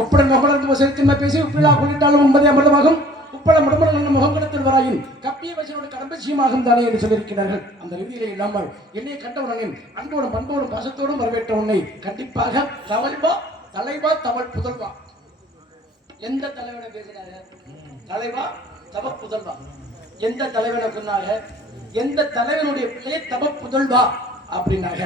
ஒப்பட நுகர்ந்து வசதித்தின்மை பேசி உப்பிழா கொண்டிட்டாலும் உண்பதை அமிர்தமாகும் உப்பள முடமுடன் முகங்கடத்தில் வராயின் கப்பிய வசனோட கடம்பசியமாகும் தானே என்று சொல்லியிருக்கிறார்கள். அந்த ரீதியிலே இல்லாமல் என்னை கண்டவனின் அன்போடும் பண்போடும் பாசத்தோடும் வரவேற்ற உன்னை கண்டிப்பாக தலைவா தவள் புதல்வா எந்த தலைவனை பேசினாங்க? தலைவா தவ புதல்வா எந்த தலைவனை சொன்னாங்க? எந்த தலைவனுடைய பிள்ளை தவ புதல்வா அப்படின்னாங்க.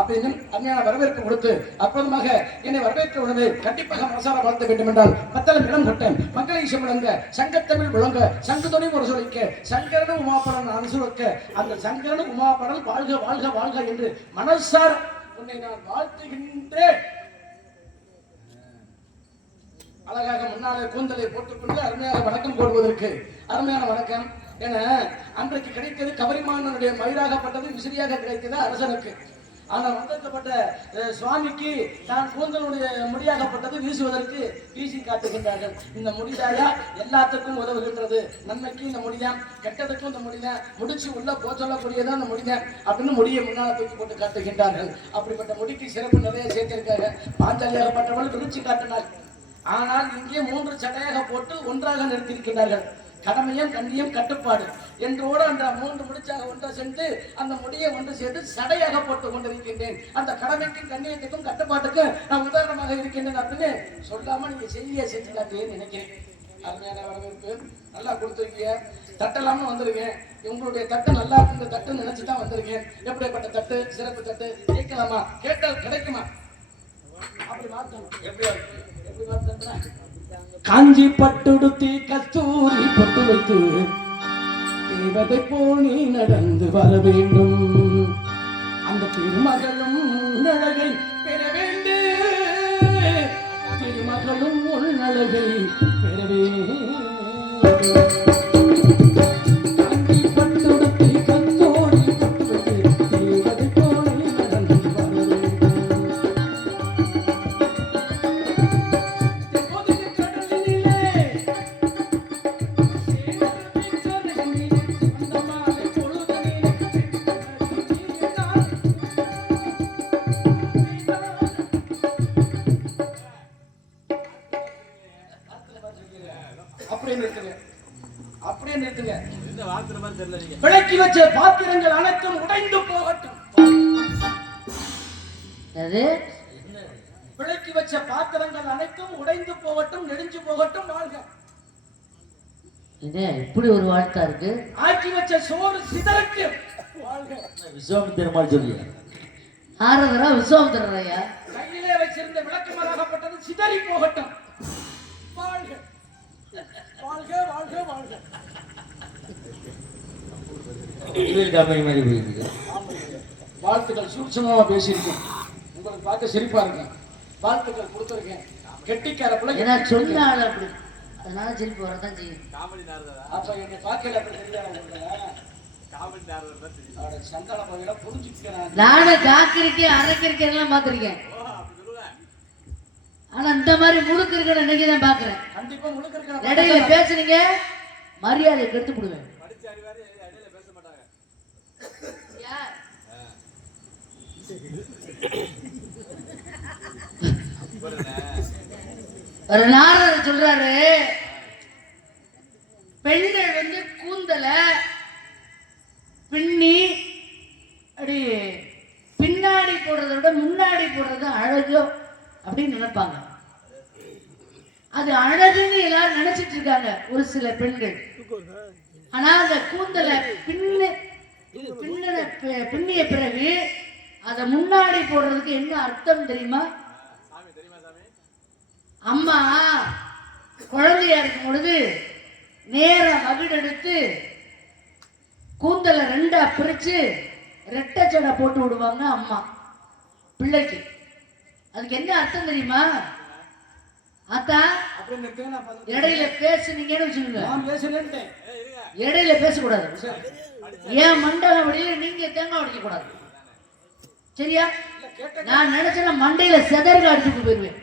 அப்படின்னு அருமையான வரவேற்பு கொடுத்து அற்புதமாக என்னை வரவேற்ற உடனே கண்டிப்பாக மனசார வாழ்த்த வேண்டும் என்றால் மத்தளம் இடம் கொட்டேன் மக்களை விளங்க சங்கத்தமிழ் விளங்க சங்கத்தொடை ஒரு சொல்லிக்க சங்கரனும் உமாபடல் அனுசரிக்க அந்த சங்கரனும் உமாபடல் வாழ்க வாழ்க வாழ்க என்று மனசார உன்னை நான் வாழ்த்துகின்றேன். அழகாக முன்னாலே கூந்தலை போட்டுக்கொண்டு அருமையாக வணக்கம் போடுவதற்கு அருமையான வணக்கம் என அன்றைக்கு கிடைத்தது கவரிமானுடைய மயிராகப்பட்டது விசிறியாக கிடைத்தது அரசனுக்கு. ஆனால் வந்திருக்கப்பட்ட சுவாமிக்கு தான் கூந்தலுடைய முடியாகப்பட்டது வீசுவதற்கு வீசி காட்டுகின்றார்கள். இந்த முடிதாயா எல்லாத்துக்கும் உதவுகின்றது. நன்மைக்கு இந்த முடிதான், கெட்டதுக்கும் இந்த முடிதான், முடிச்சு உள்ள போ சொல்லக்கூடியதான் இந்த முடிதான் அப்படின்னு முடியை முன்னால் தூக்கி போட்டு காட்டுகின்றார்கள். அப்படிப்பட்ட முடிக்கு சிறப்பு நிறைய சேர்த்திருக்காங்க. பாஞ்சாலியாகப்பட்டவள் விரிச்சு காட்டினார். ஆனால் இங்கே 3 சடையாக போட்டு ஒன்றாக நிறுத்தியிருக்கிறார்கள். கடமையும் கண்ணியம் கட்டுப்பாடு என்றோடு அந்த 3 முடிச்சாக ஒன்றை சென்று அந்த முடியை ஒன்று சேர்த்து சடையாக போட்டுக் கொண்டிருக்கின்றேன். அந்த கடமைக்கும் கண்ணியத்துக்கும் கட்டுப்பாட்டுக்கும் நான் உதாரணமாக இருக்கின்றேன் அப்படின்னு சொல்லாம நீங்க செய்தியை செஞ்சு காட்டுன்னு நினைக்கிறேன். அருமையான வரவேற்பு நல்லா கொடுத்துருக்கீங்க. தட்டெல்லாம வந்திருக்கேன். உங்களுடைய தட்டு நல்லா இந்த தட்டு நினைச்சுதான் வந்திருக்கேன். எப்படிப்பட்ட தட்டு? சிறப்பு தட்டு. கேட்கலாமா? கேட்டால் கிடைக்குமா? அப்படி மாத்தணும். எப்படி மாத்தா காஞ்சி பட்டுடுத்தி கஸ்தூரி பொட்டு வைத்து தேவதை போனி நடந்து வர வேண்டும். அந்த திருமகளும் உன்னழகை பெற வேண்டு. திருமகளும் உன்னழகை பெற வேண்டும். விளக்கி வச்ச பாத்திரங்கள் அனைத்தும் உடைந்து போகட்டும். விளக்கி வச்ச பாத்திரங்கள் அனைத்தும் உடைந்து போகட்டும், நெடிஞ்சு போகட்டும். வாழ்க. இப்படி ஒரு வாழ்த்தா இருக்கு. ஆக்கி வச்ச சோறு சிதறட்டு. வாழ்க. விஸ்வாமித்திரமால் சொல்லிய ஆரவரா விஸ்வாமித்திரரையா கையிலே வச்சிருந்த விளக்கமராகப்பட்டது சிதறி போகட்டும். வாழ்க வாழ்க வாழ்க வாழ்க. வாழ்த்துக்கள் சூட்சமாக பேசியிருக்கேன். உங்களுக்கு பார்க்க சிரிப்பா இருக்கேன். வாழ்த்துக்கள் கொடுத்துருக்கேன். கெட்டிக்கார பிள்ளை சொன்னால அப்படி அதனால சிரிப்பு வரதான் செய்யும். அப்ப என்னை பார்க்கல அப்படி தெரியாது. சந்தான பகுதியில புரிஞ்சுக்கிறேன். நானும் காக்கிருக்கேன் அரைக்கிருக்கேன் எல்லாம் பார்த்திருக்கேன். ஆனா இந்த மாதிரி முழுக்க இருக்கிற இன்னைக்கு தான் பாக்குறேன். கண்டிப்பா முழுக்க இருக்கிற இடையில பேசுறீங்க மரியாதை கெடுத்து விடுவேன். ஒரு நாரதர் சொல்றாரு, பெண்கள் கூந்தல பின்னி அப்படி பின்னாடி போடுறத விட முன்னாடி போடுறது அழகோ அப்படின்னு நினைப்பாங்க. அது அழகுன்னு எல்லாரும் நினைச்சிட்டு இருக்காங்க ஒரு சில பெண்கள். ஆனா அந்த கூந்தல பின்னிய பிறகு அத முன்னாடி போடுறதுக்கு என்ன அர்த்தம் தெரியுமா? அம்மா குழந்தையா இருக்கும் பொழுது நேர மகிழெடுத்து கூந்தலை 2ஆ பிரிச்சு ரெட்டை சடை போட்டு விடுவாங்க அம்மா பிள்ளைக்கு. அதுக்கு என்ன அர்த்தம் தெரியுமா? அத்தா இடையில பேசுனீங்கன்னு வச்சுக்கோங்க. இடையில பேசக்கூடாது. ஏன் மண்டலம் வழியில நீங்க தேங்காய் உடைக்க கூடாது. சரியா? நான் நினைச்சேன்னா மண்டையில செதறுக அடிச்சுட்டு போயிருவேன்.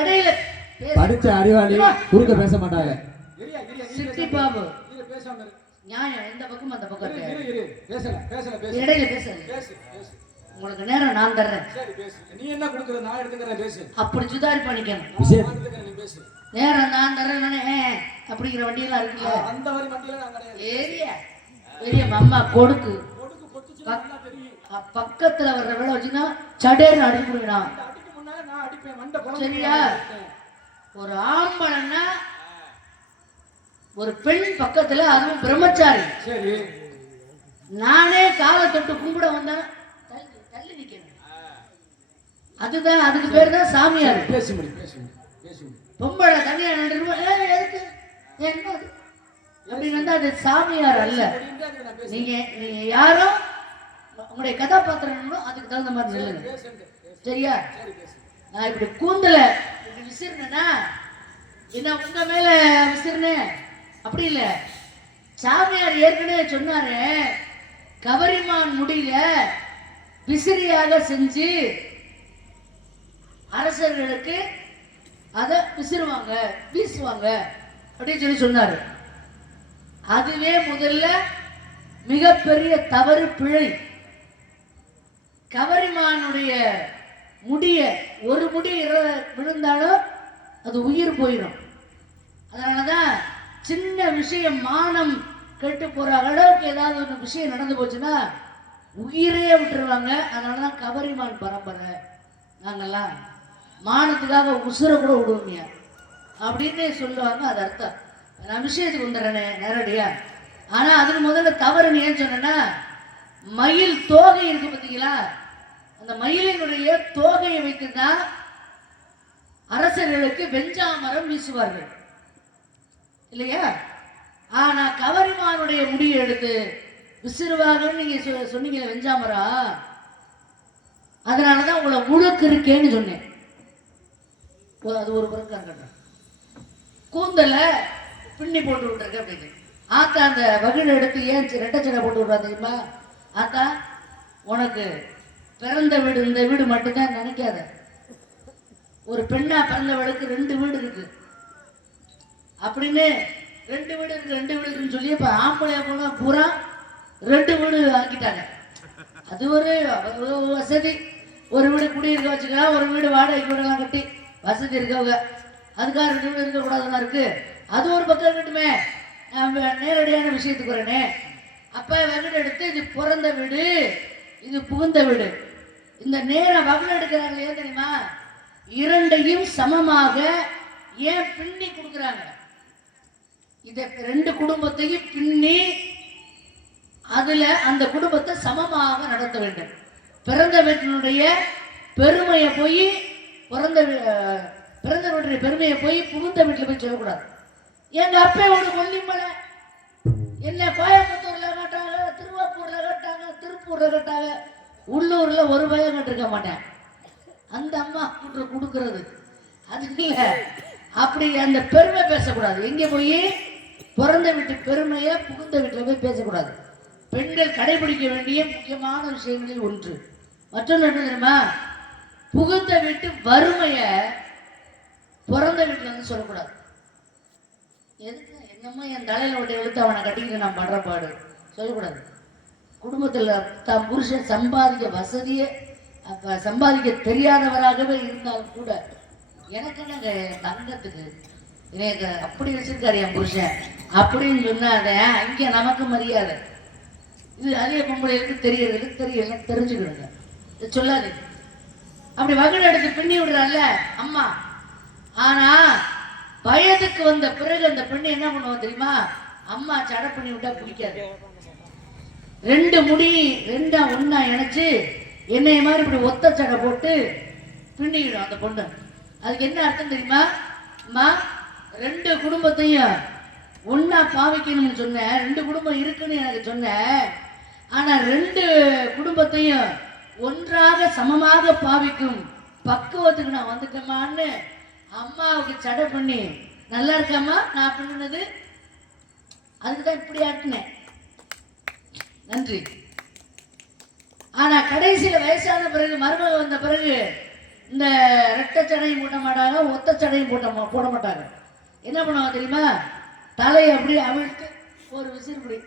இடையில படிச்ச அறிவாளி குறுக்க பேச மாட்டாங்க. சிட்டி பாபு நியாயம் எந்த பக்கம் அந்த பக்கம் இடையில பேச உங்களுக்கு நேரம் நான் தர்றேன். சரி பேசு. நீ என்ன கொடுக்குற? நான் எடுத்துக்கிறேன், பேசு. அப்படி சுதாரி பண்ணிக்கணும். விஷயம் நான் எடுத்துக்கிறேன், நீ பேசு. நேரம் நான் தர்றேன் அப்படிங்கிற வண்டியெல்லாம் இருக்குல்ல, அந்த மாதிரி வண்டியில நான் கிடையாது. ஏரியா பெரிய மம்மா கொடுக்கு கொடுக்கு கொத்துச்சு நல்லா தெரியும். பக்கத்துல வர்ற வேலை வச்சுன்னா சடேன்னு அடிக்கணும்னா. இந்த அடிக்கு முன்னால நான் அடிப்பேன், மண்டை குழம்பு. சரியா? ஒரு ஆம்பளைன்னா ஒரு பெண் பக்கத்துல, அதுவும் பிரம்மச்சாரி, சரி நானே காலை தொட்டு கும்பிட வந்தேன் தள்ளி தள்ளி நிக்கணும். அதுதான், அதுக்கு பேர் தான் சாமியார். பேச முடியும், பேச முடியும், பேச முடியும். பொம்பளை தனியா நின்று எதுக்கு என்ன அது அப்படின்னு வந்தா அது சாமியார் அல்ல. நான் பேச நீங்க நீங்க யாரோ உங்களுடைய கதாபாத்திரம் அதுக்கு தகுந்த மாதிரி சொல்லுங்க. பேசுங்க. சரியா? சரி பேசு. நான் இப்படி கூந்தல இப்படி விசிறினா என்ன உங்க மேல விசிறினேன் அப்படி இல்ல. சாமியார் ஏற்கனவே சொன்னாரு, கவரிமான் முடியல விசிறியாக செஞ்சு அரசர்களுக்கு அதை விசிறுவாங்க, வீசுவாங்க அப்படின்னு சொல்லி சொன்னாரு. அதுவே முதல்ல மிகப்பெரிய தவறு, பிழை. கவரிமானுடைய முடிய ஒரு முடி விழுந்தாலும் அது உயிர் போயிடும். அதனாலதான் சின்ன விஷயம், மானம் கெட்டு போற அளவுக்கு ஏதாவது ஒரு விஷயம் நடந்து போச்சுன்னா உயிரே விட்டுருவாங்க. அதனாலதான் கவரிமான் பரம்பரை. நாங்கெல்லாம் மானத்துக்காக உசுரை கூட விடுவோங்க அப்படின்னு சொல்லுவாங்க. அது அர்த்தம். நான் விஷயத்துக்கு வந்துடுறேனே நேரடியா. ஆனா அதுக்கு முதல்ல தவறுன்னு ஏன் சொன்னேன்னா, மயில் தோகை இருக்கு பார்த்தீங்களா, அந்த மயிலினுடைய தோகையை வைத்துதான் அரசர்களுக்கு வெஞ்சாமரம் வீசுவார்கள் இல்லையா? ஆனா கவரிமானுடைய முடியை எடுத்து விசிறுவாங்கன்னு நீங்க சொன்னீங்களே வெஞ்சாமரம், அதனாலதான் உங்களை முழுக்கு இருக்கேன்னு சொன்னேன். அது ஒரு புறம் இருக்கட்டும். கூந்தல பின்னி போட்டு விட்டுருக்க அப்படின்னு ஆத்தா அந்த வகில் எடுத்து ஏன் ரெட்டச்சடை போட்டு விடுறா தெரியுமா? ஆத்தா உனக்கு பிறந்த வீடு இந்த வீடு மட்டும்தான் நினைக்காத. ஒரு பெண்ணா பிறந்தவளுக்கு 2 வீடு இருக்கு அப்படின்னு, 2 வீடு இருக்கு 2 வீடு இருக்குன்னு சொல்லி இப்ப ஆம்பளையா போனா பூரா 2 வீடு ஆக்கிட்டாங்க. அது ஒரு வசதி. ஒரு வீடு குடியிருக்க வச்சுக்கலாம், ஒரு வீடு வாடகைக்கு வீடெல்லாம் கட்டி வசதி இருக்கவங்க. அதுக்காக 2 வீடு இருக்கக்கூடாதுன்னா இருக்கு. அது ஒரு பக்கம் இருக்கட்டுமே. நேரடியான விஷயத்துக்கு வரனே. அப்ப வகுடு எடுத்து இது பிறந்த வீடு, இது புகுந்த வீடு. இந்த நேரம் வகுடு எடுக்கிறாங்க ஏன் தெரியுமா? இரண்டையும் சமமாக ஏன் பின்னி கொடுக்குறாங்க? இத 2 குடும்பத்தையும் பின்னி அதுல அந்த குடும்பத்தை சமமாக நடத்த வேண்டும். பிறந்த வீட்டினுடைய பெருமையை போய் பிறந்த வீட்டுடைய பெருமையை போய் புகுந்த வீட்டுல போய் சொல்லக்கூடாது. எங்க அப்பா ஒரு கொல்லிமலை என்ன கோயம்புத்தூர்ல கட்டாங்க, திருவாப்பூர்ல கட்டாங்க, திருப்பூர்ல கட்டாங்க, உள்ளூர்ல ஒரு பயம் கட்டிருக்க மாட்டேன். அந்த அம்மா கொடுக்கறது அது இல்ல. அப்படி அந்த பெருமை பேசக்கூடாது. எங்க போய் பிறந்த வீட்டு பெருமையை புகுந்த வீட்டுல போய் பேசக்கூடாது. பெண்கள் கடைபிடிக்க வேண்டிய முக்கியமான விஷயங்களில் ஒன்று. மற்றொன்று என்ன தெரியுமா? புகுந்த வீட்டு வறுமைய பிறந்த வீட்டுல இருந்து சொல்லக்கூடாது. எதுக்கு என்னமோ என் தலையில விட்டு எழுத்து அவனை கட்டிக்கிட்டு நான் படுற பாடு சொல்லக்கூடாது. குடும்பத்துல தான் புருஷன் சம்பாதிக்க வசதியே சம்பாதிக்க தெரியாதவராகவே இருந்தாலும் கூட எனக்கு என்னங்க தங்கத்துக்கு எனக்கு அப்படி வச்சிருக்காரு என் புருஷன் அப்படின்னு சொன்னாத அங்கே நமக்கு மரியாதை. இது அதே பொம்பளைகளுக்கு தெரியறதுக்கு தெரியல, தெரிஞ்சுக்கிடுங்க, சொல்லாது. அப்படி வகுடு எடுத்து பின்னி விடுறான்ல அம்மா. ஆனா வயதுக்கு வந்த பிறகு அந்த பெண்ணு என்ன பண்ணுவோம் தெரியுமா? அம்மா சடை பண்ணி விட்டா பிடிக்காது. 2 முடி 2 ஒண்ணா இணைச்சு என்னைய மாதிரி இப்படி ஒத்த சடை போட்டு பின்னிக்கிடும் அந்த பொண்ணு. அதுக்கு என்ன அர்த்தம் தெரியுமா? அம்மா 2 குடும்பத்தையும் ஒன்னா பாவிக்கணும்னு சொன்னேன். 2 குடும்பம் இருக்குன்னு எனக்கு சொன்னேன். ஆனா 2 குடும்பத்தையும் ஒன்றாக சமமாக பாவிக்கும் பக்குவத்துக்கு நான் வந்துட்டேமான்னு அம்மாவுக்கு சடை பண்ணி, நல்லா இருக்காமா நான் பண்ணினது, அதுக்குதான் இப்படி ஆட்டினேன். நன்றி. ஆனா கடைசியில வயசான பிறகு மருமக வந்த பிறகு இந்த ரெட்டை சடையும் போட்ட மாட்டாங்க, ஒத்த சடையும் போட மாட்டாங்க. என்ன பண்ணுவாங்க தெரியுமா? தலையை அப்படி அவிழ்த்து ஒரு விசிறு பிடி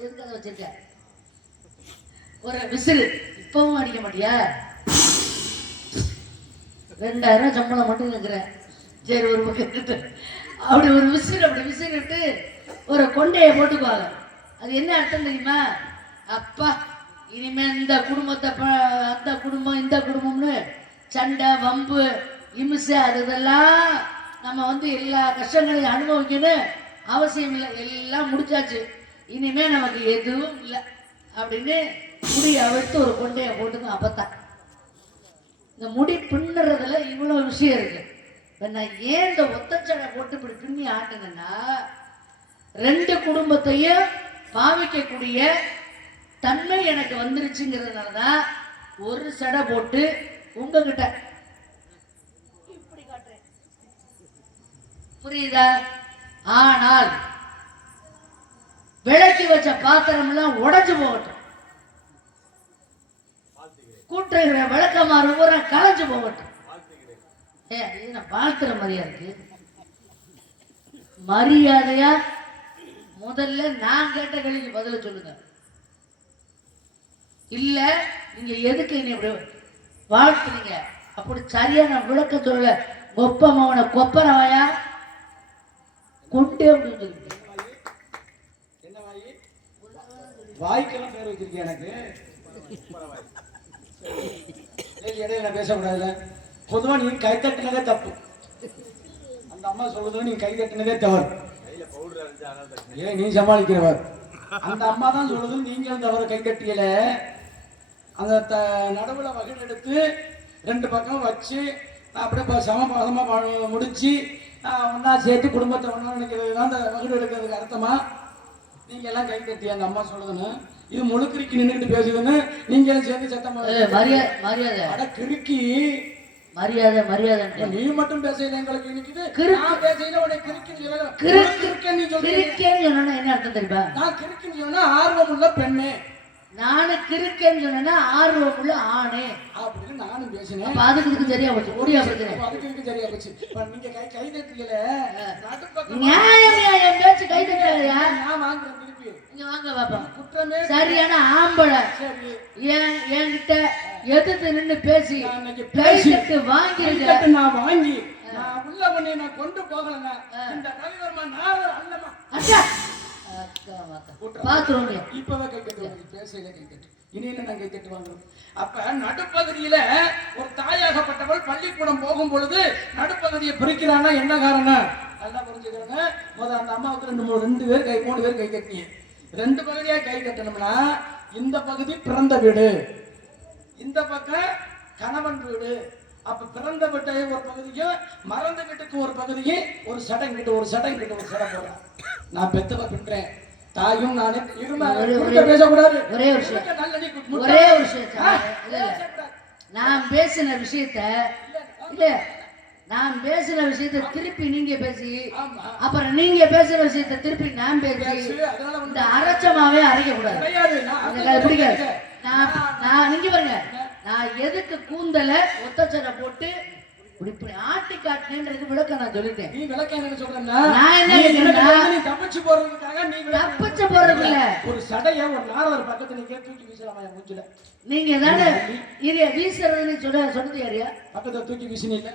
எதுக்கு அதை வச்சிருக்க ஒரு விசிறு இப்பவும் அடிக்க மாட்டியா? 2000 சம்பளம் மட்டும் இருக்கிறேன். சரி ஒரு பக்கம் அப்படி ஒரு விசிறிட்டு ஒரு கொண்டையை போட்டுக்குவாங்க. அது என்ன அர்த்தம் தெரியுமா? அப்பா இனிமே இந்த குடும்பத்தை அந்த குடும்பம் இந்த குடும்பம்னு சண்டை வம்பு இமிசை அதெல்லாம் நம்ம வந்து எல்லா கஷ்டங்களையும் அனுபவிக்கணும் அவசியம் இல்லை, எல்லாம் முடிச்சாச்சு, இனிமே நமக்கு எதுவும் இல்லை அப்படின்னு முடியை அவிழ்த்து ஒரு கொண்டையை போட்டுக்கும். அப்பத்தான் இந்த முடி பின்னுறதுல இவ்வளவு விஷயம் இருக்கு. இப்ப நான் ஏன் இந்த ஒத்தச்சடை போட்டு இப்படி பின்னி ஆட்டுங்கன்னா, 2 குடும்பத்தையும் பாவிக்கக்கூடிய தன்மை எனக்கு வந்துருச்சுங்கிறதுனாலதான் ஒரு சடை போட்டு உங்ககிட்ட இப்படி காட்டுறேன். புரியுதா? ஆனால் விளக்கி வச்ச பாத்திரம் எல்லாம் உடைஞ்சு போகட்டும், கூட்டுற விளக்கமாறு பூரா களைஞ்சு போகட்டும். வாழ்த்துற மாதிரியா இருக்கு. மரியாதையா முதல்ல நான் கேட்ட கேள்விக்கு பதில சொல்லுங்க. இல்ல நீங்க எதுக்கு நீ இப்படி வாழ்த்துறீங்க? அப்படி சரியான விளக்க சொல்ல கொப்பமவனை கொப்பரவாயா கொண்டே வாய்க்கெல்லாம் பேர் வச்சிருக்கேன் எனக்கு. இடையில பேசக்கூடாதுல. பொதுவா நீ கை தட்டினதே தப்பு. அந்த அம்மா சொல்றது நீ கை தட்டினதே தவறு. ஏன் நீ சமாளிக்கிறவர்? அந்த அம்மா தான் சொல்றது நீங்களும் தவறு கை தட்டியல. அந்த நடுவுல வகை எடுத்து 2 பக்கம் வச்சு அப்படியே சமபாதமா முடிச்சு ஒன்னா சேர்த்து குடும்பத்தை ஒன்னா நினைக்கிறது தான் அந்த வகுடு எடுக்கிறதுக்கு அர்த்தமா? நீங்க எல்லாம் கை கட்டி அந்த அம்மா சொல்லுதுன்னு இது முழுக்கிரிக்கி நின்றுட்டு பேசுதுன்னு நீங்களும் சேர்ந்து சத்தமா மரியாதை அட கிறுக்கி மரியாதை மரியாதை நீ மட்டும் பேசல எங்களுக்கு இன்னைக்கு நான் பேசல உனக்கு கிறுக்கின்னு சொல்லல. கிறுக்கின்னு சொன்னா என்ன அர்த்தம் தெரியுமா? நான் கிறுக்கின்னு சொன்னா ஆர்வம் உள்ள பெண்ணே, நானும் கிறுக்கேன்னு சொன்னா ஆர்வம் உள்ள ஆணே அப்படின்னு நானும் பேசினேன். அதுக்கு சரியா போச்சு, முடியா பிரச்சனை அதுக்கு சரியா போச்சு. நீங்க கை தட்டல நியாயம் பேச்சு கை தட்டலையா? நான் வாங்குறேன் திருப்பி. இங்க வாங்க பாப்பா. குற்றமே சரியான ஆம்பளை என்கிட்ட எதிர்த்து நின்று பேசி பேசிட்டு வாங்கிருக்க. நான் வாங்கி நான் உள்ள பண்ணி நான் கொண்டு போகலங்க. இந்த ரவிவர்மா நாவர் அல்லமா அச்சா பாத்துறோம். இப்பவே கை கட்டுவாங்க, பேசல கை கட்டு. இனியில நான் கை கட்டு வாங்குறோம். அப்ப நடுப்பகுதியில ஒரு தாயாகப்பட்டவள் பள்ளிக்கூடம் போகும் பொழுது நடுப்பகுதியை பிரிக்கிறான்னா என்ன காரணம் நல்லா புரிஞ்சுக்கிறேங்க. முதல் அந்த அம்மாவுக்கு 2 பேர் 3 பேர் கை கட்டினீங்க. 2 பகுதியா கை கட்டணும்னா இந்த பகுதி பிறந்த வீடு, இந்த பக்கம் கணவன் வீடு. அப்ப பிறந்த வீட்டை ஒரு பகுதியும் மறந்த வீட்டுக்கு ஒரு பகுதியும் ஒரு சடங்கிட்டு ஒரு சடங்கிட்டு ஒரு சடம் போடுறேன். நான் பெத்தவ பின்றேன், தாயும் நானே பேசக்கூடாது. ஒரே ஒரு விஷயம் நான் பேசின விஷயத்த இல்ல நான் பேசின விஷயத்த திருப்பி நீங்க பேசி அப்புறம் நீங்க பேசுற விஷயத்த திருப்பி நான் பேசி இந்த அரைச்சமாவே அரைக்க கூடாது. பிடிக்காது. நான் நீங்க பாருங்க, நான் எதுக்கு கூந்தல ஒத்தச்சடை போட்டு இப்படி ஆட்டி காட்டினேன்றது விளக்கம் நான் சொல்லிட்டேன். நீ விளக்கம் என்ன சொல்றேன்னா நான் என்ன கேக்குறேன்னா நீ தப்பிச்சு போறதுக்காக நீ தப்பிச்சு போறது இல்ல. ஒரு சடைய ஒரு நாரவர் பக்கத்துல நிக்க தூக்கி வீசலாமா என் மூஞ்சில? நீங்க தானே இது வீசுறதுன்னு சொன்னது யாரியா? பக்கத்துல தூக்கி வீசினி இல்ல,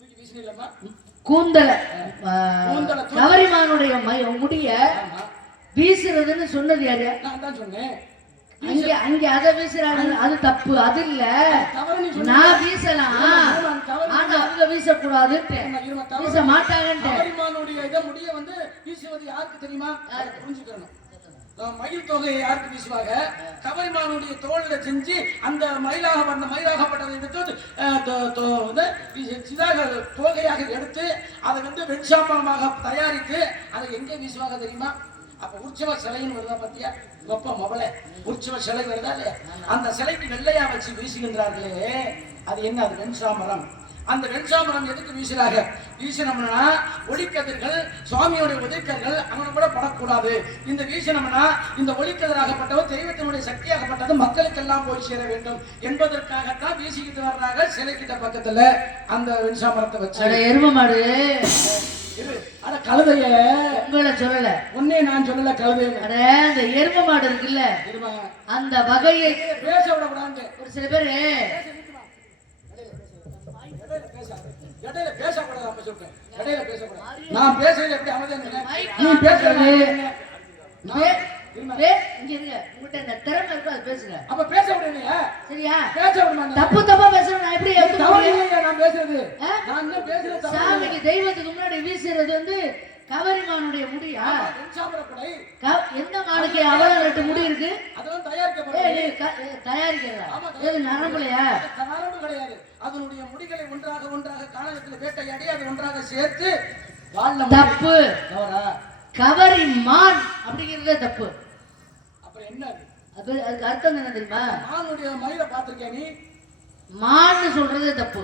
தூக்கி வீசினி இல்லம்மா. கூந்தல கவரிமானுடைய முடிய வீசுறதுன்னு சொன்னது யாரியா? நான் தான் சொன்னேன். அங்க அத வீசுறாங்க, அது தப்பு, அது இல்ல. நான் வீசலாம், ஆனா அவங்க வீசக்கூடாது, வீச மாட்டாங்கன்னு. கவரிமானுடைய இத முடிய வந்து வீசுவது யாருக்கு தெரியுமா? புரிஞ்சுக்கணும். மயில் தொகையை யாருக்கு வீசுவாங்க? கவரிமானுடைய தோளில செஞ்சு அந்த மயிலாகப்பட்டதை எடுத்து தோகையாக எடுத்து அதை வந்து வெண்சாம்பலமாக தயாரித்து அதை எங்கே வீசுவாங்க தெரியுமா? அப்ப உற்சவ சிலைன்னு வருதா பத்தியா? வெப்ப மொபல உற்சவ சிலை வருதா இல்லையா? அந்த சிலைக்கு வெள்ளையா வச்சு வீசுகின்றார்களே, அது என்ன? அது வெண்சாமரம். அந்த வெண்சாமரம் எதுக்கு வீசுறாங்க? வீசினோம்னா ஒளிக்கதிர்கள் சுவாமியோடைய ஒளிக்கதிர்கள் அவனை கூட படக்கூடாது. இந்த வீசினோம்னா இந்த ஒளிக்கதிராகப்பட்டவர் தெய்வத்தினுடைய சக்தியாகப்பட்டது மக்களுக்கெல்லாம் போய் சேர வேண்டும் என்பதற்காகத்தான் வீசிக்கிட்டு வர்றாங்க. சிலைக்கிட்ட பக்கத்துல அந்த வெண்சாமரத்தை வச்சு. எரும மாடு இது அட கழுதைய உங்களை சொல்லல, உன்னே நான் சொல்லல கழுதைய. அட அந்த எரும மாடு இருக்குல்ல, இருமா அந்த வகையை பேச விடக்கூடாது. ஒரு சில பேரு இடையில பேசக்கூடாது. அப்ப சொல்றேன் இடையில பேசக்கூடாது. நான் பேசல எப்படி அமைதியா இருந்தேன்? நீ பேசுறது இங்க இருங்க, உங்ககிட்ட இந்த திறமை இருக்கோ அது பேசுங்க. அப்ப பேச விடுங்க. சரியா? பேச விடுமா? தப்பு தப்பா பேசுறேன் நான் எப்படி ஏத்துக்க தவறு முடியும்? இல்லையா நான் பேசுறது? நான் என்ன பேசுறது தவறு இல்லையா? சாமிக்கு தெய்வத்துக்கு முன்னாடி வீசுறது வந்து கவரிமானுடைய முடியா? வெண்சாமரப்படை எந்த மானுக்கு அவ்வளவு ரெட்டு முடி இருக்கு? அதெல்லாம் தயாரிக்கப்படுது. தயாரிக்கிறதா? இது நரம்புலையா? நரம்பு கிடையாது. அதனுடைய முடிகளை ஒன்றாக ஒன்றாக காலகட்டத்தில் வேட்டையாடி அது ஒன்றாக சேர்த்து வாழ. தப்பு. தவறா? கவரி மான் அப்படிங்கிறதே தப்பு. அப்புறம் என்ன அது? அதுக்கு அர்த்தம் என்ன தெரியுமா? மானுடைய மயிரை பார்த்திருக்கியா நீ? மான்னு சொல்றதே தப்பு.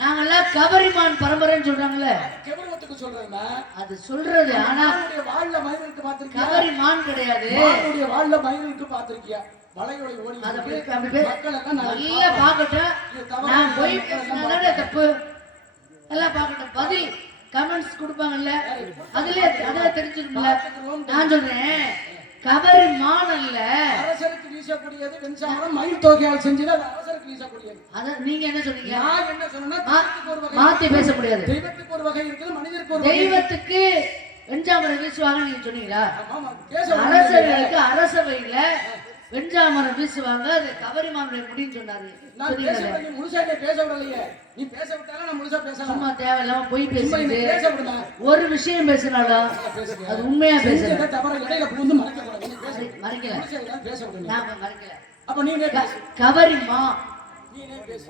நாங்கெல்லாம் கவரிமான் பரம்பரைன்னு சொல்றாங்கல்ல, கெவரத்துக்கு சொல்றேன்னா அது சொல்றது. ஆனா மானுடைய வாள்ல மயில் இருக்கு பார்த்திருக்கியா? கவரிமான் கிடையாது. மானுடைய வாள்ல மயில் இருக்கு பார்த்திருக்கியா? வளையோட ஓடி அது இருக்கு. அப்படி மக்கள் எல்லாம் நல்லா பாக்கட்டும். நான் போய் பேசினாதானே தப்பு. நல்லா பாக்கட்டும். பதில் கமெண்ட்ஸ் கொடுப்பாங்கல்ல, அதுல தெரிஞ்சுக்கணும்ல. நான் சொல்றேன் கவரி மான் அல்ல. அரசருக்கு வீசக்கூடியது வெண்சாமரம் மயில் தொகையால் செஞ்சது. அது அரசருக்கு வீசக்கூடியது. அத நீங்க என்ன சொல்றீங்க? நான் என்ன சொன்னேன்னா தெய்வத்துக்கு ஒரு வகை, மாத்தி பேச முடியாது. தெய்வத்துக்கு ஒரு வகை இருக்குது, மனிதருக்கு ஒரு வகை. தெய்வத்துக்கு வெஞ்சாமரம் வீசுவாங்க நீங்க சொன்னீங்களா? ஆமா பேச. அரசர்களுக்கு அரசவையில வெஞ்சாமரம் வீசுவாங்க. அது கவரிமானுடைய முடின்னு சொன்னாரு. நான் பேச நீ முழுசா பேச விடலையே. நீ பேச விட்டாலும் நான் முழுசா பேசலாம். சும்மா தேவையில்லாம போய் பேசிட்டு பேச விடுமா? ஒரு விஷயம் பேசினாலும் அது உண்மையா பேசுறேன். தவற இடையில புகுந்து மறைக்க கூடாது. நீ பேச மறைக்கல. பேச விடுங்க. நான் மறைக்கல. அப்ப நீனே பேசு. கவரிமா நீனே பேசு.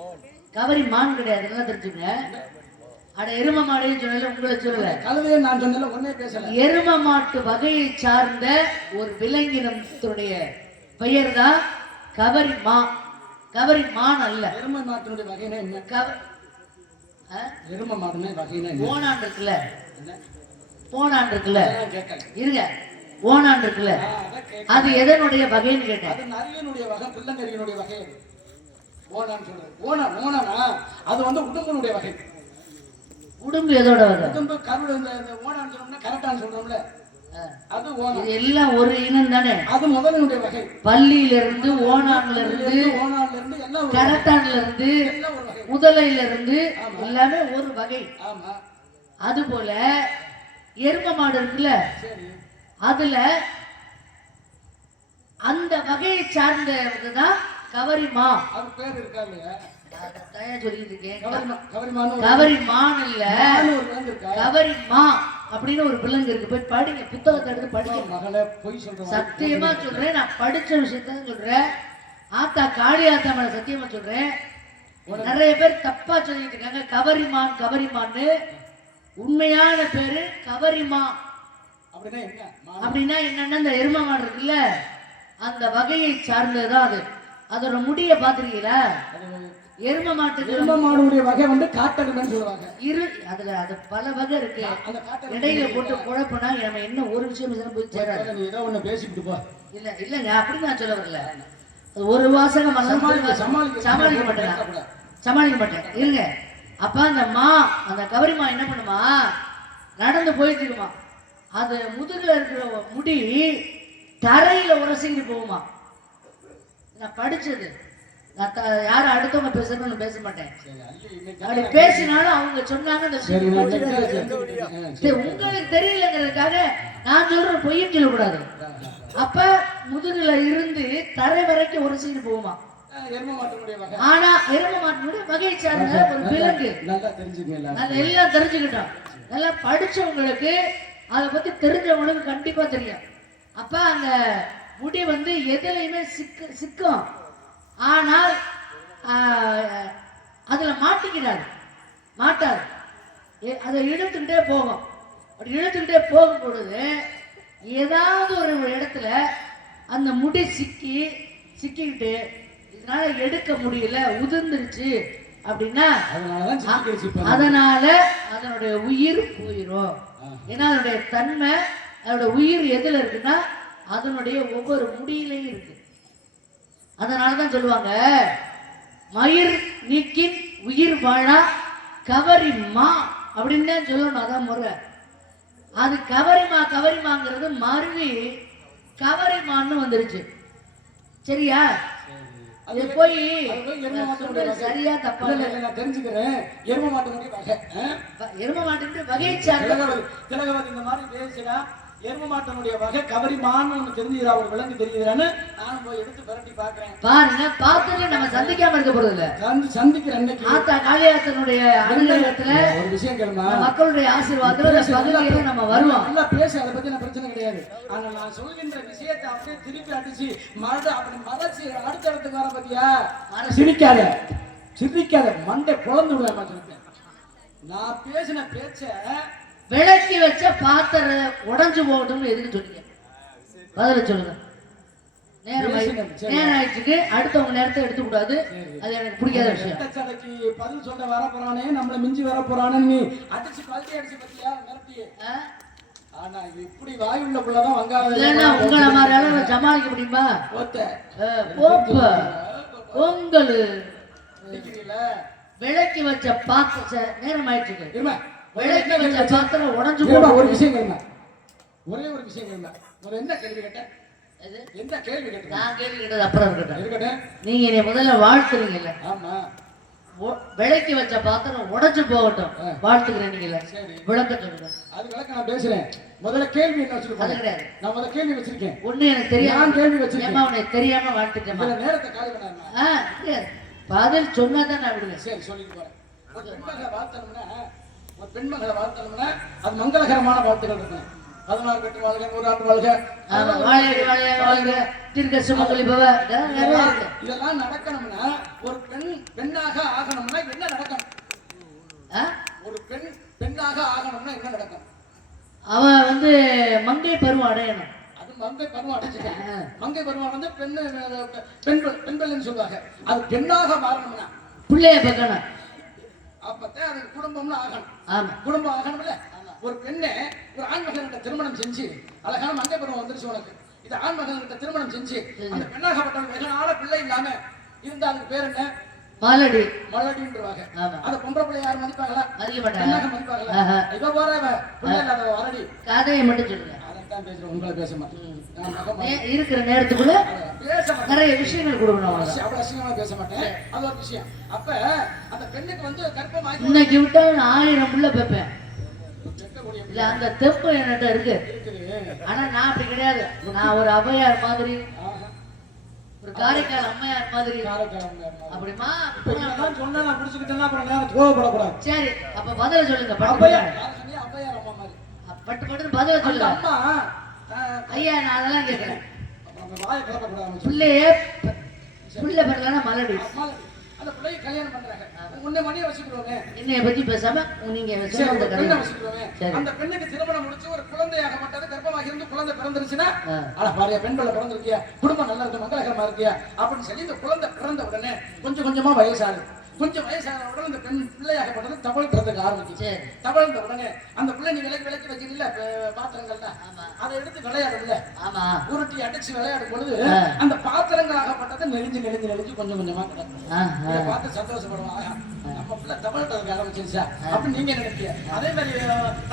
கவரிமான் கிடையாது. நல்லா தெரிஞ்சுங்க. அட எரும மாடையும் சொல்லல, உங்களை சொல்லல. கழுதையை நான் சொன்னல, ஒன்னே பேசல. எரும மாட்டு வகையை சார்ந்த ஒரு விலங்கினத்துடைய பெயர் தான் கவரிமா. கவரிமான் அல்ல. எருமை மாட்டினுடைய வகைனா என்ன? எருமை மாடுனா வகைனா என்ன? ஓணான் இருக்குல்ல, ஓணான் இருக்குல்ல, கேட்கல இருங்க, ஓணான் இருக்குல்ல, அது எதனுடைய வகைன்னு கேட்டேன். அது நரியனுடைய வகை, பிள்ளைநரியனுடைய வகை. அது ஓணான்னு சொல்றது. ஓணானா அது வந்து உடும்பனுடைய வகை. உடும்பு எதோட வகை? உடும்பு கருடு. இந்த ஓணான்னு சொன்னோம்னா கரெக்டான்னு சொல்றோம்ல, அது ஓணான். இது எல்லாம் ஒரு இனம் தானே. அது முதலினுடைய வகை. பள்ளியில இருந்து ஓணான்ல இருந்து எல்லாம் கரட்டான்ல இருந்து முதலையில இருந்து எல்லாமே ஒரு வகை. ஆமா. அது போல எரும மாடு இருக்குல்ல, அதுல அந்த வகையை சார்ந்ததுதான் கவரிமா. அது பேர் இருக்கா இல்லையா? சொல்லிட்டு இருக்கேன். கவரிமான் இல்ல, கவரிமா அப்படின்னு ஒரு விலங்கு இருக்கு. போய் படிங்க, புத்தகத்தை எடுத்து படிங்க. மகளே பொய் சொல்றேன், சத்தியமா சொல்றேன். நான் படிச்ச விஷயத்தான் சொல்றேன். ஆத்தா காளி ஆத்தா மேல சத்தியமா சொல்றேன். நிறைய பேர் தப்பா சொல்லிட்டு இருக்காங்க. கவரிமான் கவரிமான்னு உண்மையான பேரு கவரிமா. அப்படின்னா என்னன்னா இந்த எரும மாடு இருக்குல்ல, அந்த வகையை சார்ந்ததுதான் அது. அதோட முடிய பாத்துருக்கீங்களா? எரும மாட்டுக்கு எரும மாடுடைய வகை வந்து காட்டெருமைன்னு சொல்லுவாங்க. அதுல அது பல வகை இருக்கு. இடையில போட்டு குழப்பனா நம்ம என்ன ஒரு விஷயம் போய் சேராது. நீ ஏதோ ஒண்ணு பேசிட்டு போ. இல்லங்க அப்படி நான் சொல்ல வரல. ஒரு வாசகம் சமாளிக்க மாட்டேன். இருங்க. அப்ப அந்த அந்த கவரிமா என்ன பண்ணுமா, நடந்து போயிட்டு இருக்குமா, அது முதுகுல இருக்கிற முடி தரையில உரசிக்கிட்டு போகுமா. நான் படிச்சது. யாரும் அடுத்தவங்க பேசுறதுன்னு பேச மாட்டேன். அப்படி பேசினாலும் அவங்க சொன்னாங்க. உங்களுக்கு தெரியலங்கிறதுக்காக நான் சொல்றேன், பொய்யும் சொல்லக்கூடாது. அப்ப முதுகுல இருந்து தரை வரைக்கும் உரசிட்டு போகுமா. ஆனா எரும மாட்டினுடைய வகை சார்ந்த ஒரு விலங்கு. எல்லாம் தெரிஞ்சுக்கிட்டோம். நல்லா படிச்சவங்களுக்கு அதை பத்தி தெரிஞ்சவங்களுக்கு கண்டிப்பா தெரியும். அப்ப அந்த முடி வந்து எதுலையுமே சிக்கும். ஆனால் அதுல மாட்டாது. அதை இழுத்துக்கிட்டே போகும். அப்படி இழுத்துக்கிட்டே போகும் பொழுது ஏதாவது ஒரு இடத்துல அந்த முடி சிக்கிக்கிட்டு இதனால எடுக்க முடியல, உதிர்ந்துருச்சு அப்படின்னா அதனால அதனுடைய உயிர் போயிரும். ஏன்னா அதனுடைய தன்மை, அதோட உயிர் எதுல இருக்குன்னா அதனுடைய ஒவ்வொரு முடியிலையும் இருக்கு. அதனாலதான் சொல்லுவாங்க, மயிர் நீக்கின் உயிர் வாழா கவரிமா அப்படின்னு தான் சொல்லணும். அதான் முறை. அது கவரிமாங்கிறது மருவி கவரிமான்னு வந்துருச்சு. சரியா? அது போய் சரியா தப்பா நான் தெரிஞ்சுக்கிறேன். எரும மாட்டினுடைய வகை, எரும மாட்டினுடைய வகையை சார்ந்த திலகவதி இந்த மாதிரி பேசுறா. எரும மாட்டினுடைய வகை கவரிமான்னு ஒண்ணு தெரிஞ்சுக்கிறா, ஒரு விலங்கு தெரியுதுறான்னு நானும் போய் எடுத்து விரட்டி பாக்குறேன். பாருங்க, பார்த்துட்டு நம்ம சந்திக்காம இருக்க போறது இல்ல. சந்திக்கிற அன்னைக்கு ஆத்தா காளியாத்தனுடைய அனுகிரகத்துல ஒரு விஷயம் கேளுமா, மக்களுடைய ஆசீர்வாதத்துல பகுதியில நம்ம வருவோம். நல்லா பேச, அதை பத்தி நான் பிரச்சனை கிடையாது. ஆனா நான் சொல்கின்ற விஷயத்தை அப்படியே திருப்பி அடிச்சு அப்படி மறைச்சு அடுத்தடுத்துக்கு வர பத்தியா, சிரிக்காத சிரிக்காத மண்டை குழந்து விட. நான் பேசின பேச்ச விளக்கி வச்ச பாத்திரம் உடைஞ்சு போகட்டும்னு எதுக்கு சொன்னீங்க? பதில சொல்லுங்க. நேரம் ஆயிடுச்சுக்கு அடுத்தவங்க நேரத்தை எடுத்து கூடாது. அது எனக்கு பிடிக்காத விஷயம். பதில் சொல்ல வர போறானே, நம்மள மிஞ்சி வர போறானே, நீ அடிச்சு பல்ட்டி அடிச்சு பத்தியா மிரட்டி. ஆனா இப்படி வாயுள்ள புள்ளதான் வங்காளம் உங்களை மாதிரி சமாளிக்க முடியுமா? பொங்கல் விளக்கி வச்ச பாத்திரம் நேரம் ஆயிடுச்சுக்கு. விளக்கி வச்ச பாத்திரம் உடைஞ்சு போக. ஒரு விஷயம் கேளுங்க, ஒரே ஒரு விஷயம் கேளுங்க. என்ன கேள்வி கேட்டேன்? என்ன கேள்வி கேட்டேன்? நான் கேள்வி கேட்டது அப்புறம் இருக்கட்டும். நீங்க என்னை முதல்ல வாழ்த்துறீங்கல்ல? ஆமா. விளக்கி வச்ச பாத்திரம் உடைஞ்சு போகட்டும் வாழ்த்துக்கிறேன். நீங்க விளக்க சொல்லுங்க. அது விளக்க நான் பேசுறேன். முதல்ல கேள்வி என்ன வச்சிருக்கேன்? அது கிடையாது. நான் முதல்ல கேள்வி வச்சிருக்கேன். ஒண்ணு எனக்கு தெரியாம நான் கேள்வி வச்சிருக்கேன். உனக்கு தெரியாம வாழ்த்துட்டேன். நேரத்தை காலி பண்ணாம பதில் சொன்னாதான் நான் விடுவேன். சரி, சொல்லிட்டு போறேன். ஒரு பெண்மகளை வாழ்த்தணும்னா அது மங்களகரமான வாழ்த்துக்கள் இருக்கணும். 16 பெற்று வாழ்க, 100 ஆண்டு வாழ்க, இதெல்லாம் நடக்கணும்னா ஒரு பெண்ணாக ஆகணும்னா என்ன நடக்கணும்? ஒரு பெண்ணாக ஆகணும்னா என்ன நடக்கும்? அவன் வந்து மங்கை பருவம் அடையணும். அது மங்கை பருவம் அடைஞ்சிட்டாங்க. மங்கை பருவம் வந்து பெண்கள் சொல்லுவாங்க. அது பெண்ணாக மாறணும்னா பிள்ளைய பார்க்கணும். அப்பதான் அது குடும்பம்னு ஆகணும். ஆமா, குடும்பம் ஆகணும்ல. ஒரு பெண்ணை ஒரு ஆண்மகன்கிட்ட திருமணம் செஞ்சு, அழகான மங்கை பருவம் வந்துருச்சு உனக்கு, இது ஆண்மகன்கிட்ட திருமணம் செஞ்சு அந்த பெண்ணாகப்பட்டவங்க வெகு நாள பிள்ளை இல்லாம இருந்தா அதுக்கு பேர் என்ன? மலடி. மலடின்றவாங்க. அந்த பொம்பளை பிள்ளை யாரும் மதிப்பாங்களா? மதிக்க மாட்டாங்க. மதிப்பாங்களா? இவ போற பிள்ளை இல்லாத வரடி. கதையை மட்டும் சொல்லுங்க. அதான் பேசுறேன், உங்களை பேச மாட்டேன். இருக்கிற நேரத்துக்குள்ள நிறைய விஷயங்கள் கொடுக்கணும். அவ்வளவு அசிங்கமா பேச மாட்டேன். அது ஒரு விஷயம். அப்ப அந்த பெண்ணுக்கு வந்து கர்ப்பமாகி இன்னைக்கு விட்டா 1000 புள்ள பெப்பேன். இல்ல அந்த தெப்பு என்கிட்ட இருக்கு. ஆனா நான் அப்படி கிடையாது. நான் ஒரு அவையார் மாதிரி, ஒரு காரைக்கால் அம்மையார் மாதிரி. அப்படிமா சொன்னா நான் புடிச்சுக்கிட்டேன்னா அப்புறம் நேரம் கோவப்படக்கூடாது. சரி, அப்ப பதில சொல்லுங்க. அவையார் அம்மா மாதிரி பட்டு பட்டு பதில சொல்லுங்க. அம்மா ஐயா, நான் அதெல்லாம் கேட்கிறேன். வாயை கிளப்பக்கூடாது. பிள்ளை பிறகு மலடி அந்த பிள்ளையை கல்யாணம் பண்றாங்க. முன்ன மணியை வச்சுக்கிறோங்க. என்னைய பத்தி பேசாம நீங்க அந்த பெண்ணுக்கு திருமணம் முடிச்சு ஒரு குழந்தையாக மாட்டாது, கர்ப்பமாக இருந்து குழந்தை பிறந்துருச்சுன்னா, பாரியா பெண் பிள்ளை பிறந்திருக்கியா, குடும்பம் நல்லா இருக்கு, மங்களகரமா இருக்கியா அப்படின்னு சொல்லி இந்த குழந்தை பிறந்த உடனே கொஞ்சம் கொஞ்சமா வயசாகுது. கொஞ்சம் வயசான உடனே இந்த பெண் பிள்ளையாகப்பட்டது தவள் பிறந்துக்க ஆரம்பிச்சு. தவழ்ந்த உடனே அந்த பிள்ளை நீ விலக்கி வச்சிருக்கீங்கள பாத்திரங்கள்ல, அதை எடுத்து விளையாடும்ல, உருட்டி அடிச்சு விளையாடும் பொழுது அந்த பாத்திரங்களாகப்பட்டது நெளிஞ்சு நெளிஞ்சு நெளிஞ்சு கொஞ்சம் கொஞ்சமா கிடக்கும். பார்த்து சந்தோஷப்படுவாங்க, நம்ம பிள்ளை தவழ்றதுக்கு ஆரம்பிச்சிருச்சா அப்படின்னு நீங்க நினைப்பீங்க. அதே மாதிரி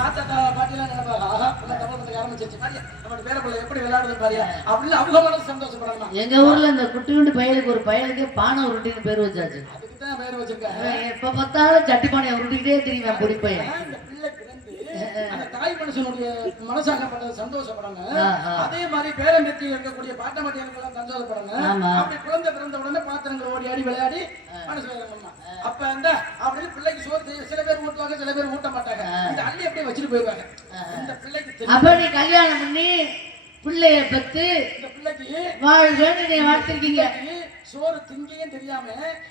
தாத்தா பாட்டிலாம் நினைப்பாங்க, ஆஹா பிள்ளை தவழ்றதுக்கு ஆரம்பிச்சிருச்சு பாரியா, நம்ம பேர பிள்ளை எப்படி விளையாடுது பாரியா அப்படின்னு அவங்க மனசு சந்தோஷப்படலாம். எங்க ஊர்ல இந்த குட்டியுண்டு பயலுக்கு ஒரு பயலுக்கு பானை உருட்டின்னு பேர் வச்சாச்சு. அதுக்குதான் பேர் வச்சிருக்காங்க. எப்ப பார்த்தாலும் சட்டி பானையை உருட்டிக்கிட்டே தெரியும் பொடி பையன். அந்த தாய் மனுஷனுடைய மனசாகப்பட்டது சந்தோஷப்படுறாங்க. அதே மாதிரி பேரம்பேத்தி இருக்கக்கூடிய பாட்டமாட்டியெல்லாம் சந்தோஷப்படுறாங்க. அப்படி குழந்தை பிறந்த உடனே பாத்திரங்கள் ஓடி ஆடி விளையாடி மனசு வேதமா. அப்ப அந்த அப்படின்னு பிள்ளைக்கு சோறு சில பேர் ஊட்டுவாங்க, சில பேர் ஊட்ட மாட்டாங்க. இந்த அள்ளி அப்படியே வச்சுட்டு போயிருவாங்க. இந்த பிள்ளைக்கு அப்ப நீ கல்யாணம் பண்ணி பிள்ளைய பத்து இந்த பிள்ளைக்கு வாழ்வேன்னு நீ வாழ்த்திருக்கீங்க. சோறு திங்கையும் தெரியாம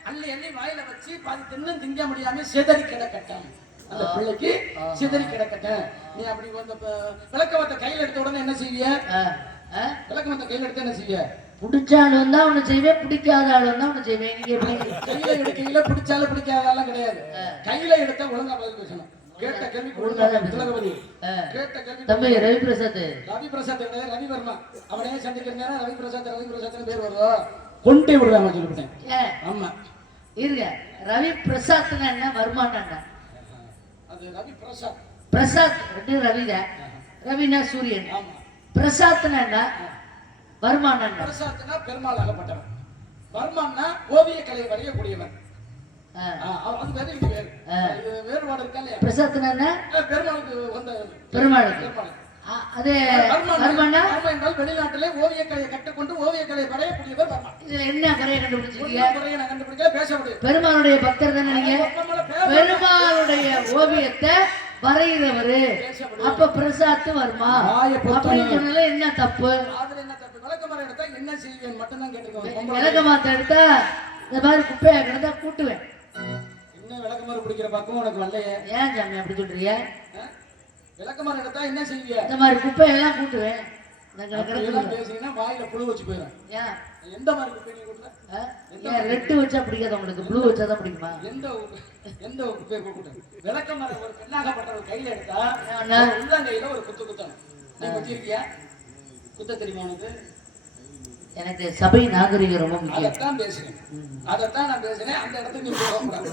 அள்ளி அள்ளி வாயில வச்சு பாதி தின்னும் திங்க முடியாம சிதறி கிடக்கட்டும். அந்த பிள்ளைக்கு சிதறி கிடக்கட்டும். நீ அப்படி வந்து விளக்கவத்தை கையில எடுத்த உடனே என்ன செய்விய? விளக்கவத்தை கையில எடுத்து என்ன செய்ய? பிடிச்ச ஆள் வந்தா அவனை செய்வேன், பிடிக்காத ஆள் வந்தா அவனை செய்வேன். நீங்க எப்படி கையில எடுக்கையில பிடிச்சாலும் பிடிக்காதாலும் கிடையாது. கையில எடுத்த ஒழுங்கா பதில் பேசணும். கேட்ட கேள்வி திலகவதி கேட்ட கேள்வி. தம்பி ரவி பிரசாத் கிடையாது, ரவி வர்மா. அவனே சந்திக்கிற நேரம் ரவி பிரசாத் பேர் வருவோம். கொண்டே விடுறாங்க சொல்லிவிட்டேன். ஆமா இருங்க, ரவி பிரசாத்னா என்ன, வர்மானா என்ன? அது ரவி பிரசாத். பிரசாத் ரெண்டு ரவி தான். ரவினா சூரியன், ஆமா. பிரசாத்னா என்ன? வருமானம் என்ன? பிரசாத்னா பெருமாள் ஆகப்பட்டவன், வருமான்னா ஓவிய கலையை வரையக்கூடியவன். அது வேற, இது வேறு. இது வேறுபாடு இருக்கா இல்லையா? பிரசாத்னா என்ன? பெருமாளுக்கு வந்த பெருமாளுக்கு. அதே வருமானா என்றால் வெளிநாட்டிலே ஓவிய கலையை கற்றுக்கொண்டு ஓவிய கலையை வரையக்கூடியவர் வருமான். இதுல என்ன குறைய கண்டுபிடிச்சிருக்கீங்க? குறைய நான் கண்டுபிடிக்கல, பேச முடியும். பெருமாளுடைய பக்தர் தானே நீங்க? பெருமாளுடைய ஓவியத்தை வரைகிறவரு, அப்ப பிரசாத் வருமா அப்படின்னு சொன்னதுல என்ன தப்பு? அதுல என்ன தப்பு? விளக்கமரம் எடுத்தா என்ன செய்வேன் மட்டும் தான் கேட்டுக்கோங்க. விளக்கமாத்த எடுத்தா இந்த மாதிரி குப்பையா கிடந்தா கூட்டுவேன். இன்னும் விளக்கமரம் பிடிக்கிற பக்கம் உனக்கு வரலையே. ஏன் சாமி அப்படி சொல்றீங்க? விளக்கமரம் எடுத்தா என்ன செய்வீங்க? இந்த மாதிரி குப்பையெல்லாம் கூட்டுவேன். பேசுறீங்கன்னா வாயில புழு வச்சு போயிடும். ஏன் எந்த மாதிரி குப்பை நீ கூட்டுற? ரெட்டு வச்சா பிடிக்காது உங்களுக்கு, ப்ளூ வச்சாதான் பிடிக்குமா? எந்த குப்பையை கூட்டுற? விளக்கமரம் ஒரு பெண்ணாகப்பட்டவர் கையில எடுத்தா உள்ளங்கையில ஒரு குத்து குத்தணும். நீ குத்திருக்கியா? குத்த தெரியுமா உனக்கு? எனக்கு சபை நாகரிகம் ரொம்ப முக்கியம். அதைத்தான் பேசுறேன், அதைத்தான் நான் பேசுறேன். அந்த இடத்துக்கு நீ போகக்கூடாது.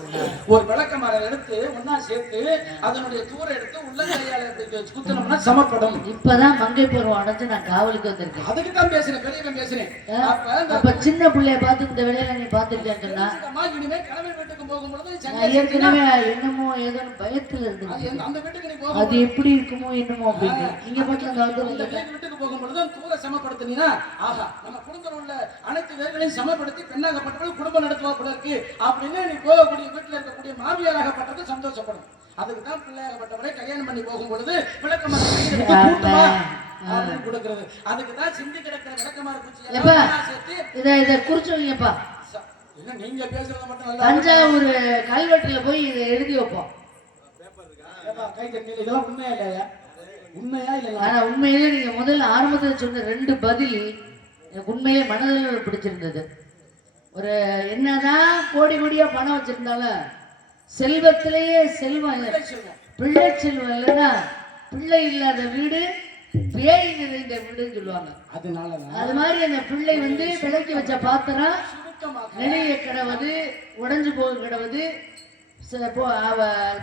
ஒரு விளக்க மரம் எடுத்து ஒன்னா சேர்த்து அதனுடைய தூர எடுத்து உள்ளங்கையால குத்தணும்னா சமப்படும். இப்பதான் மங்கை பருவம் அடைஞ்சு நான் காவலுக்கு வந்திருக்கேன். அதுக்கு தான் பேசுறேன், பெரியவன் பேசுறேன். அப்ப சின்ன பிள்ளைய பார்த்து இந்த வேலையில நீ பாத்துக்கிட்டேன்னு சொன்னா இனிமே கிழமை வீட்டுக்கு போகும்பொழுது ஏற்கனவே என்னமோ ஏதோ பயத்துல இருக்கு. அந்த வீட்டுக்கு நீ போக அது எப்படி இருக்குமோ என்னமோ அப்படின்னு நீங்க பாட்டு வீட்டுக்கு போகும்பொழுது தூர சமப்படுத்தினா ஆஹா நம்ம குடும்பத்தில் உள்ள அனைத்து வேர்களையும் சமப்படுத்தி பெண்ணாகப்பட்டவர்கள் குடும்பம் நடத்துவதற்கு அப்படின்னு நீ போகக்கூடிய வீட்டில் இருக்கக்கூடிய மாமியாராகப்பட்டது சந்தோஷப்படும். அதுக்கு தான் பிள்ளையாகப்பட்டவரை கல்யாணம் பண்ணி போகும்பொழுது விளக்கமரம் கொடுக்கிறது. அதுக்கு தான் சிந்தி கிடக்கிற விளக்கமரம் குச்சி இதை குறிச்சு வைங்கப்பா. நீங்க பேசுறது மட்டும் தஞ்சாவூர் கல்வெட்டுல போய் இதை எழுதி வைப்போம். இதெல்லாம் உண்மையா இல்லையா? உண்மையா இல்ல? ஆனா உண்மையிலே நீங்க முதல்ல ஆரம்பத்துல சொன்ன 2 பதில் எனக்கு உண்மையிலே மனதில் பிடிச்சிருந்தது. ஒரு என்னதான் கோடி கோடியா பணம் வச்சிருந்தாலும் செல்வத்திலேயே செல்வம், பிள்ளை செல்வம் இல்லைன்னா பிள்ளை இல்லாத வீடு பேய் நிறைந்த வீடுன்னு சொல்லுவாங்க. அது மாதிரி அந்த பிள்ளை விளக்கி வச்ச பாத்திரம் வெளியே கிடவது, உடைஞ்சு போக கிடவது,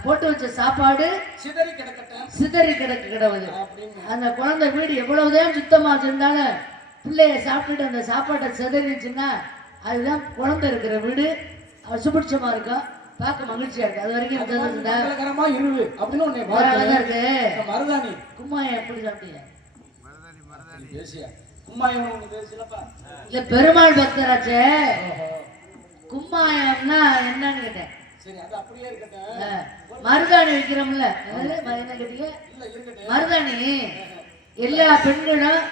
போட்டு வச்ச சாப்பாடு சிதறி கிடக்கு கிடவது. அந்த குழந்தை வீடு எவ்வளவுதான் சுத்தமா வச்சிருந்தாலும் பிள்ளைய சாப்பிட்டுட்டு அந்த சாப்பாட்டை சிதறிச்சுன்னா அதுதான் குழந்தை இருக்கிற வீடு. சுபிட்சமா இருக்கும், பார்க்க மகிழ்ச்சியா இருக்கு. அது வரைக்கும் இருக்கு. மருதாணி கும்மாயம் எப்படி சாப்பிட்டீங்க? இல்ல பெருமாள் பக்தராச்சே, கும்மாயம்னா என்னன்னு கேட்டேன். மருதாணி வைக்கிறோம்ல, என்ன கேட்டீங்க? மருதாணி எல்லா பெண்களும்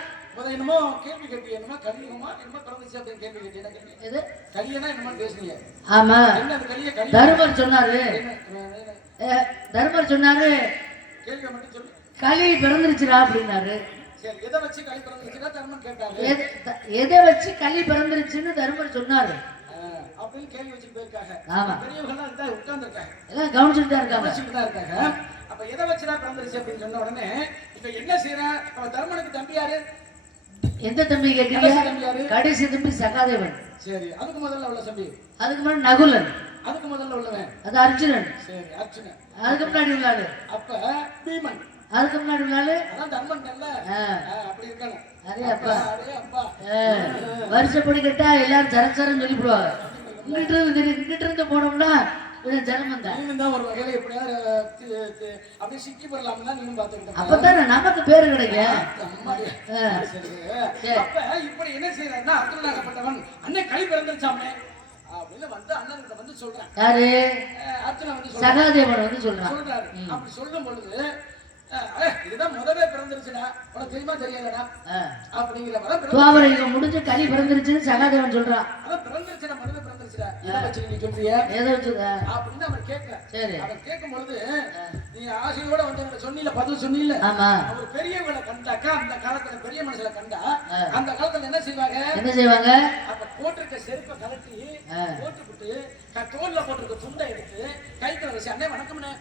என்னமோ கேள்வி கேட்பீங்க, என்னமோ கல்யாணமா என்னமோ பிறந்துச்சு அப்படின்னு கேள்வி கேட்டீங்க. கல்யாணம் என்னமோ பேசுனீங்க. ஆமா, தர்மர் சொன்னாரு, கேள்வி மட்டும் சொல்லு. களி பிறந்துருச்சுடா அப்படின்னாரு. எதை வச்சு களி பிறந்துருச்சுன்னா தர்மன் கேட்டாரு. எதை வச்சு களி பிறந்துருச்சுன்னு தர்மர் சொன்னாரு அப்படின்னு கேள்வி வச்சுட்டு போயிருக்காங்க. ஆமா, பெரியவர்கள் எல்லாம் உட்கார்ந்துருக்காங்க, எல்லாம் கவனிச்சுட்டு தான் இருக்காங்க. அப்ப எதை வச்சுதான் பிறந்துருச்சு அப்படின்னு சொன்ன உடனே இப்ப என்ன செய்யறான்? அவன் தர்மனுக்கு தம்பி யாரு? எந்த தம்பி கேட்டீங்க? கடைசி தம்பி சகாதேவன். சரி, அதுக்கு முதல்ல உள்ள தம்பி? அதுக்கு முன்னாடி நகுலன். அதுக்கு முதல்ல உள்ளவன்? அது அர்ஜுனன். சரி, அர்ஜுனன். அதுக்கு முன்னாடி உள்ளாரு அப்ப பீமன். அதுக்கு முன்னாடி உள்ளாரு அதான் தர்மன். அப்படி இருக்கானே. அரே அப்பா, வருஷப்படி கேட்டா எல்லாரும் சரச்சரம் சொல்லி போடுவாங்க. இங்கிட்ட இருந்து போனோம்னா கொஞ்சம் ஜனமன் தான். ஒரு வகையில எப்படியாவது அப்படியே சிக்கி போடலாம்னா நீங்க பாத்துக்கிட்டோம். அப்பதானே நமக்கு பேரு கிடைக்கும். அப்ப இப்படி என்ன செய்யறாருன்னா அர்ஜுனாகப்பட்டவன் அண்ணன் களி பிறந்துருச்சாமே அப்படின்னு அண்ணன் சொல்றான். யாரு? அர்ஜுனா சகாதேவன் சொல்றான். அப்படி சொல்லும் பொழுது இதுதான் முதவே பிறந்துருச்சுடா, உனக்கு தெரியுமா தெரியாதடா அப்படிங்கிற மாதிரி முடிஞ்சு களி பிறந்துருச்சுன்னு சகாதேவன் சொல்றான். அதான் பிறந்துருச்சுடா, முதவே பிறந்துருச்சுடா, எதை வச்சு நீ சொல்றியா? எதை வச்சுதா அப்படின்னு அவன் கேட்கல. சரி, அவன் கேட்கும் பொழுது நீ ஆசையோட சொன்னில, பதில் சொன்னில. ஆமா, அவர் பெரியவங்களை கண்டாக்கா, அந்த காலத்துல பெரிய மனுஷனை கண்டா அந்த காலத்துல என்ன செய்வாங்க? அப்ப போட்டிருக்க செருப்பை கலட்டி போட்டுக்கிட்டு தோல்ல போட்டிருக்க துண்டை எடுத்து கைக்குள்ள வச்சு அண்ணே வணக்கம்னு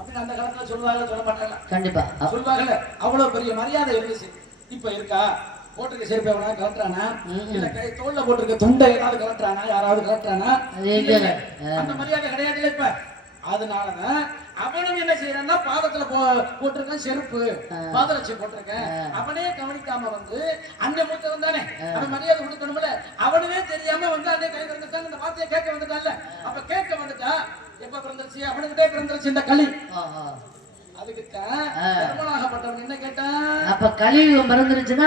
அப்படின்னு அந்த காலத்துல சொல்லுவாங்க. சொல்ல மாட்டாங்க, கண்டிப்பா சொல்லுவாங்கல்ல. அவ்வளவு பெரிய மரியாதை இருந்துச்சு. இப்ப இருக்கா? போட்டிருக்க செருப்பை எவனா கலட்டுறானா? இல்ல தோல்ல போட்டிருக்க துண்டை ஏதாவது கலட்டுறானா? யாராவது கலட்டுறானா? அந்த மரியாதை கிடையாது இப்ப. அதனாலதான் அவனும் என்ன செய்யறான்னா பாதத்துல போட்டிருக்கான் செருப்பு, பாதரட்சி போட்டிருக்கேன். அவனே கவனிக்காம வந்து அண்ணன் மூத்தவன் தானே, அவன் மரியாதை கொடுக்கணும்ல. அவனுமே தெரியாம வந்து அண்ணன் கை வந்துட்டான், இந்த வார்த்தையை கேட்க வந்துட்டான்ல. அப்ப கேட்க வந்துட்டா எப்ப பிறந்துருச்சு, அவனுக்கிட்டே பிறந்துருச்சு இந்த களி. அதுக்குத்தான் பெருமாளாகப்பட்டவன் என்ன கேட்டான், அப்ப கலியுகம் பிறந்துருச்சுன்னா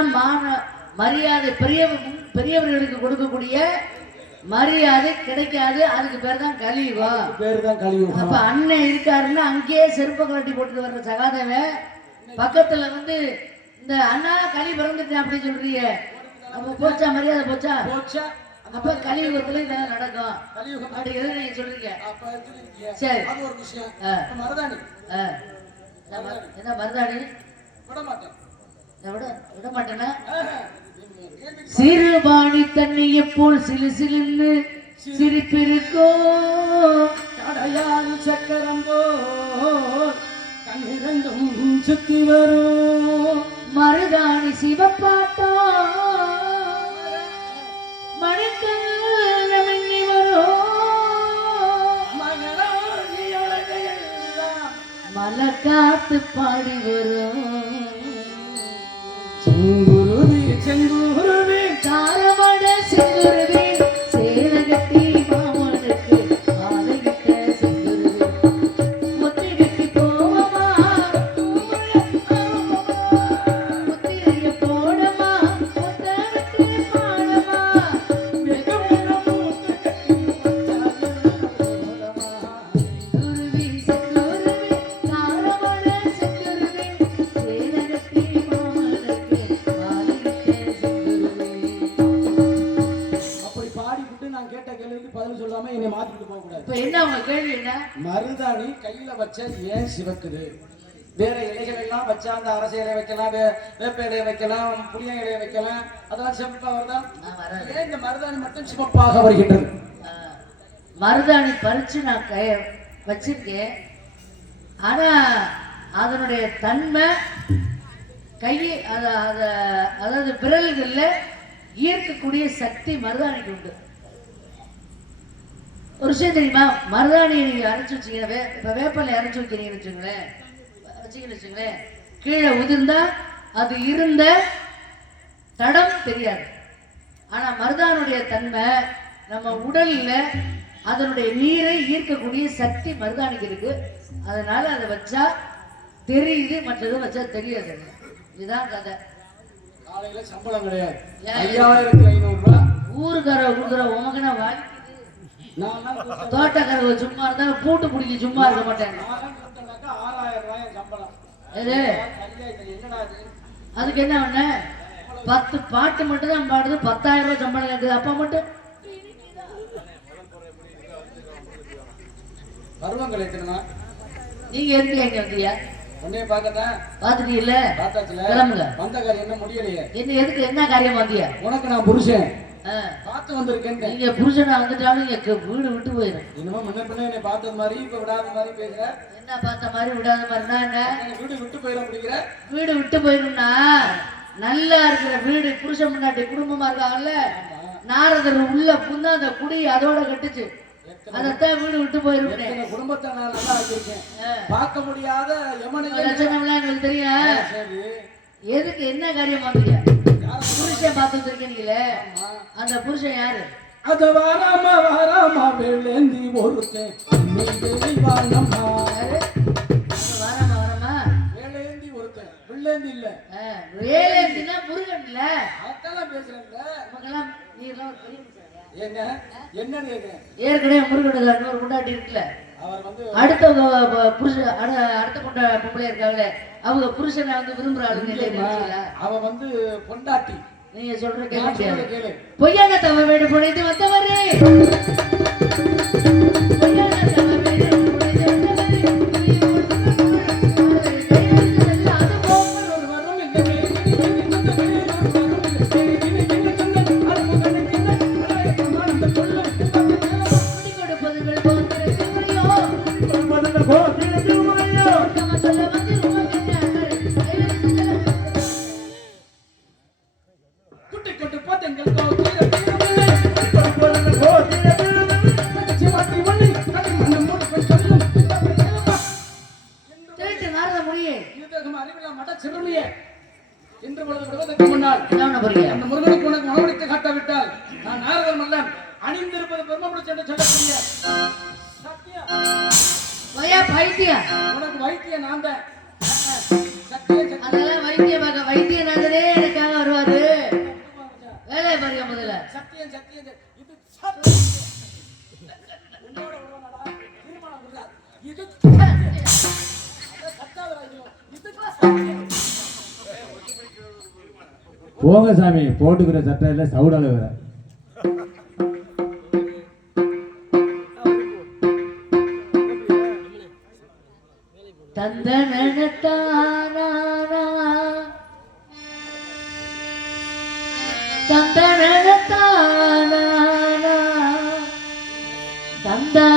மரியாதை பெரியவர்களுக்கு கொடுக்கக்கூடிய மரியாதை கிடைக்காது. அதுக்கு பேர் தான் கலியுகம். பேர் தான் கலியுகம். அப்ப அண்ணன் இருக்காருன்னா அங்கேயே செருப்ப கட்டி போட்டுட்டு வர்ற சகாதேவன் பக்கத்துல வந்து இந்த அண்ணா களி பிறந்துட்டேன் அப்படின்னு சொல்றீங்க. அப்ப போச்சா மரியாதை போச்சா? போச்சா? அப்ப கலியுகத்துல இதெல்லாம் நடக்கும் அப்படிங்கிறத நீங்க சொல்றீங்க. சரி, அது ஒரு விஷயம். மருதாணி என்ன மருதாணி விட மாட்டேன், விட மாட்டேன்னா சிறுபாணி தண்ணியை போல் சிலு சிலுன்னு சிரிப்பிருக்கோ, கடையால் சக்கரம் போல் கண்ணிரண்டும் சுத்தி வரும், மருதாணி சிவப்பாட்டா மணிக்கல் மின்னி வரும், மலர் காத்து பாடி வரும், செங்குருவி செங்குருவி தாரமட செங்குருவி சேரகத்தி மாமனுக்கு மாலையிட்ட செங்குருவி முத்தி வெட்டி போவமா முத்திரைய போடமா முத்தவற்றி பாடமா செங்குருவி செங்குருவி தாரமட செங்குருவி சேரகத்தி மாமனுக்கு பதில் சொல்லாம என்னை மாத்திட்டு போக கூடாது. இப்ப என்ன உங்க கேள்வி என்ன? மருதாணி கையில வச்ச ஏன் சிவக்குது? வேற இலைகள் எல்லாம் வச்சா அந்த அரச இலை வைக்கலாம், வேப்ப இலையை வைக்கலாம், புளிய இலையை வைக்கலாம், அதெல்லாம் சிவப்பா வருதா? ஏன் இந்த மருதாணி மட்டும் சிவப்பாக வருகின்றது? மருதாணி பறிச்சு நான் வச்சிருக்கேன். ஆனா அதனுடைய தன்மை அதாவது விரல்கள்ல ஈர்க்கக்கூடிய சக்தி மருதாணிக்கு உண்டு. ஒரு விஷயம் தெரியுமா, மருதாணியை நீங்க அரைச்சு வச்சீங்க, இப்ப வேப்பலை அரைச்சு வைக்கிறீங்கன்னு வச்சுங்களேன், கீழே உதிர்ந்தா அது இருந்த தடம் தெரியாது. ஆனா மருதானுடைய தன்மை நம்ம உடல்ல அதனுடைய நீரை ஈர்க்கக்கூடிய சக்தி மருதாணிக்கு இருக்கு. அதனால அதை வச்சா தெரியுது, மற்றது வச்சா தெரியாது. இதுதான் கதை. காலையில சம்பளம் கிடையாது, 5500 ரூபாய் ஊருக்கார கொடுக்குற உமக்குனா வாங்கி தோட்டக்காரங்க சும்மா இருந்தா பூட்டு பிடிக்க சும்மா இருக்க மாட்டாங்க. 6000 ரூபாய் சம்பளம். அதுக்கு என்ன பண்ண, 10 பாட்டு மட்டும் தான் பாடுது, 10,000 ரூபாய் சம்பளம் கேட்குது. அப்பா மட்டும் பருவங்கள் எத்தனை? நீங்க எதுக்கு எங்க வந்தியா? உன்னைய பார்க்கத்தான். பாத்துட்டீல்ல, பார்த்தாச்சுல. கிளம்புங்க. வந்த காரியம் என்ன முடியலையே. என்ன எதுக்கு, என்ன காரியம் வந்தியா? உனக்கு நான் புருஷன் பார்த்து வந்திருக்கேன். நீங்க புருஷனா வந்துட்டாலும் வீடு விட்டு போயிடும். இன்னும் முன்ன பின்ன என்னை பார்த்தது மாதிரி இப்ப விடாத மாதிரி பேசுற. என்ன பார்த்த மாதிரி விடாத மாதிரினா என்ன? வீடு விட்டு போயிட முடிக்கிற. வீடு விட்டு போயிடும்னா நல்லா இருக்கிற வீடு, புருஷன் முன்னாடி குடும்பமா இருக்காங்கல்ல, நாரதர் உள்ள புந்தா அந்த குடி அதோட கட்டுச்சு, அதத்தான் வீடு விட்டு போயிடும். குடும்பத்தை நான் நல்லா வச்சிருக்கேன், பார்க்க முடியாத லட்சணம்லாம் எங்களுக்கு தெரியும். எதுக்கு, என்ன காரியம் வந்தீங்க? புருஷன் பார்த்து வந்திருக்கீங்களே, அந்த புருஷன் யாரு? அது வாராமா வாராமா வெள்ளேந்தி ஒருத்தன் வாராமா வாராமா வேலேந்தி ஒருத்தன், வெள்ளேந்தி இல்ல, வேலேந்தினா முருகன் இல்ல. அதெல்லாம் பேசுறேன்ல. நமக்கெல்லாம் நீ எல்லாம் ஒரு பெரிய ஏங்க என்னன்னு கேக்குறேன். ஏற்கனவே முருகனுக்கு இன்னொரு கொண்டாட்டி இருக்குல்ல, அவர் வந்து அடுத்த புருஷன் அடுத்த கொண்ட பொம்பளை இருக்காங்களே, அவங்க புருஷனை வந்து விரும்புற ஆளுங்க. அவ வந்து பொண்டாட்டி. நீங்க சொல்ற கேளு. பொய்யான தவ வீடு புனைந்து வந்தவரே, பொய்யான தவ வீடு புனைந்து வந்தவரே, போட்டு போட்டு போட்டு புரியே இருதகம் அறிவில்லா மட சிறுமியே இன்று பொழுது விடுவதற்கு முன்னால் என்ன புரியே அந்த முருகனுக்கு உனக்கு மனவடித்து காட்டாவிட்டால் நான் நாரதன் மல்லன் அணிந்திருப்பது பெருமபுடி சென்று சொல்லக்கூடிய சத்தியம் வயா பைத்தியா உனக்கு வைத்தியம் நான் தான் சத்தியம் அதெல்லாம் வைத்தியநாதரே எனக்காக வருவாரு வேலை பாருங்க முதல்ல சத்தியம் சத்தியம் இது சத்தியம் உன்னோட வருவானடா தீர்மானம் இல்ல இது போங்க சாமி, போட்டுக்கிற சட்டை இல்ல சவுடால வேற. தந்தனத்தானா தந்தனத்தானா தந்தா